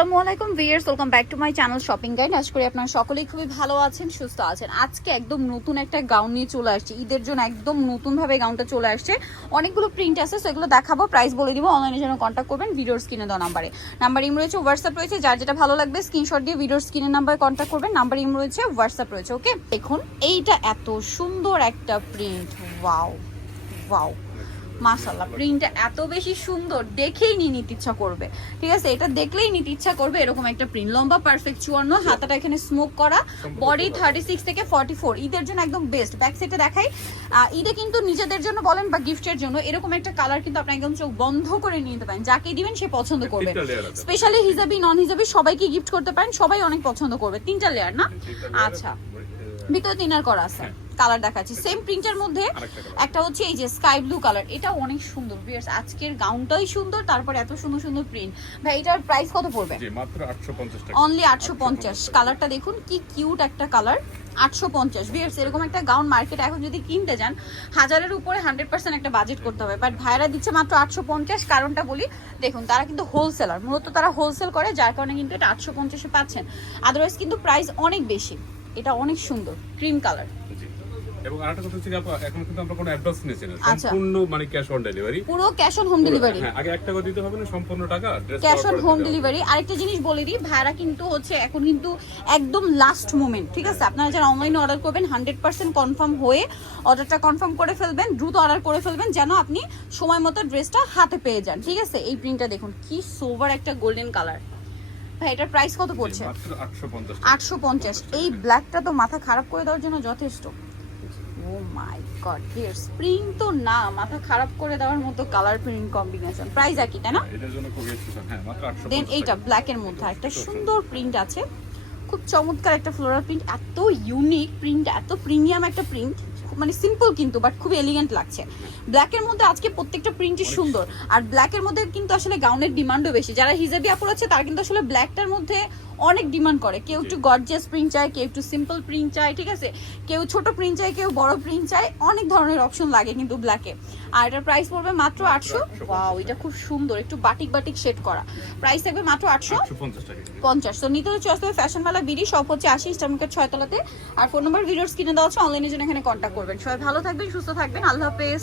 আসসালামু আলাইকুম viewers, welcome back to my channel shopping guide. আশা করি আপনারা সকলেই খুবই ভালো আছেন, সুস্থ আছেন। আজকে একদম নতুন একটা গাউন নিয়ে চলে আসছে, ঈদের জন্য একদম নতুন ভাবে গাউনটা চলে আসছে। অনেকগুলো প্রিন্ট আছে, সেগুলো দেখাবো, প্রাইস বলে দিব। অনলাইনের জন্য কন্ট্যাক্ট করবেন ভিডিওর স্ক্রিনে দেওয়া নাম্বার ইম রয়েছে, হোয়াটসঅ্যাপ রয়েছে। যার যেটা ভালো লাগবে স্ক্রিনশট দিয়ে ভিডিওর স্ক্রিনের নাম্বারে কন্ট্যাক্ট করবেন। নাম্বার ইম রয়েছে, হোয়াটসঅ্যাপ রয়েছে। ওকে, দেখুন এইটা এত সুন্দর একটা প্রিন্ট, ওয়াও ওয়াও মাশাআল্লাহ। প্রিন্টটা এত বেশি সুন্দর, দেখেই নিতে ইচ্ছা করবে। ঠিক আছে, এটা দেখলেই নিতে ইচ্ছা করবে। এরকম একটা প্রিন্ট, লম্বা পারফেক্ট 54, হাতাটা এখানে স্মোক করা, বডি 36 থেকে 44। ঈদের জন্য একদম বেস্ট। ব্যাক সাইডে দেখাই, ঈদে কিন্তু নিজেদের জন্য বলেন বা গিফটের জন্য এরকম একটা কালার কিন্তু আপনি একদম চোখ বন্ধ করে নিতে পারেন। যাকে দিবেন সে পছন্দ করবে। স্পেশালি হিজাবি নন হিজাবি সবাইকে গিফট করতে পারেন, সবাই অনেক পছন্দ করবে। 3টা লেয়ার না? আচ্ছা, ভিতরে তিনার করা আছে। কালার দেখাচ্ছি সেম প্রিন্টের মধ্যে। একটা হচ্ছে এই যে স্কাই ব্লু কালার, এটা অনেক সুন্দর। ভিউয়ার্স, আজকের গাউনটাই সুন্দর, তারপর এত সুন্দর সুন্দর প্রিন্ট। ভাই এটার প্রাইস কত পড়বে? জি মাত্র 850 টাকা। অনলি 850। কালারটা দেখুন কি কিউট একটা কালার। 850। ভিউয়ার্স, এরকম একটা গাউন মার্কেটে এখন যদি কিনতে যান 1000-এর উপরে 100% একটা বাজেট করতে হবে, বাট ভাইরা দিচ্ছে মাত্র 850। কারণটা বলি, দেখুন তারা কিন্তু হোলসেলার, মূলত তারা হোলসেল করে, যার কারণে কিন্তু এটা 850-এ পাচ্ছেন। আদারওয়াইজ কিন্তু প্রাইস অনেক বেশি। এটা অনেক সুন্দর ক্রিম কালার। এবং আরেকটা কথা হচ্ছে এখন কিন্তু আমরা কোনো অ্যাডভান্স নিচ্ছি না, সম্পূর্ণ মানে ক্যাশ অন ডেলিভারি। পুরো ক্যাশ অন হোম ডেলিভারি। হ্যাঁ, আগে 1 টাকা দিতে হবে না, সম্পূর্ণ টাকা ক্যাশ অন হোম ডেলিভারি। আরেকটা জিনিস বলে দিই, ভাড়া কিন্তু হচ্ছে এখন কিন্তু একদম লাস্ট মোমেন্ট। ঠিক আছে, আপনারা যারা অনলাইনে অর্ডার করবেন 100% কনফার্ম হয়ে অর্ডারটা কনফার্ম করে ফেলবেন, দ্রুত অর্ডার করে ফেলবেন, যেন আপনি সময় মতো ড্রেসটা হাতে পেয়ে যান। ঠিক আছে, এই প্রিন্টটা দেখুন কি সোভার একটা গোল্ডেন কালার। ভাই এটার প্রাইস কত পড়ছে? মাত্র 850 টাকা। 850। এই ব্ল্যাকটা তো মাথা খারাপ করে দেওয়ার জন্য যথেষ্ট। ও মাই গড, হিয়ার প্রিন্ট তো না, মাথা খারাপ করে দেওয়ার মতো কালার প্রিন্ট কম্বিনেশন। প্রাইস একই তাই না? এটার জন্য খুবই স্পেশাল। হ্যাঁ, মাত্র 850। দেন এইটা ব্ল্যাক এর মধ্যে একটা সুন্দর প্রিন্ট আছে, খুব চমৎকার একটা ফ্লোরাল প্রিন্ট। এত ইউনিক প্রিন্ট, এত প্রিমিয়াম একটা প্রিন্ট, মানে সিম্পল কিন্তু বাট খুব এলিগেন্ট লাগছে। ব্ল্যাকের মধ্যে আজকে প্রত্যেকটা প্রিন্টই সুন্দর। আর ব্ল্যাকের মধ্যে কিন্তু আসলে গাউনের ডিমান্ডও বেশি। যারা হিজাবি আপুরা আছে তারা কিন্তু আসলে ব্ল্যাকটার মধ্যে অনেক ডিমান্ড করে। কেউ একটু গর্জিয়াস প্রিন্ট চায়, কেউ একটু সিম্পল প্রিন্ট চায়। ঠিক আছে, কেউ ছোট প্রিন্ট চায়, কেউ বড় প্রিন্ট চায়, অনেক ধরনের অপশন লাগে কিন্তু ব্ল্যাকে। আর এটার প্রাইস পড়বে মাত্র 800। ওয়াও, এটা খুব সুন্দর, একটু বাটিক বাটিক শেড করা। প্রাইস থাকবে মাত্র 850 টাকা। 50। তো নিতে হচ্ছে আসলে ফ্যাশন মেলা বিডি, সব হচ্ছে 80 ইস্টার্নমার্কেট 6 তলাতে। আর ফোন নাম্বার ভিডিওর স্ক্রিনে দেওয়া আছে, অনলাইনের জন্য এখানে কন্ট্যাক্ট করবেন। সবাই ভালো থাকবেন, সুস্থ থাকবেন, আল্লাহ হাফেজ।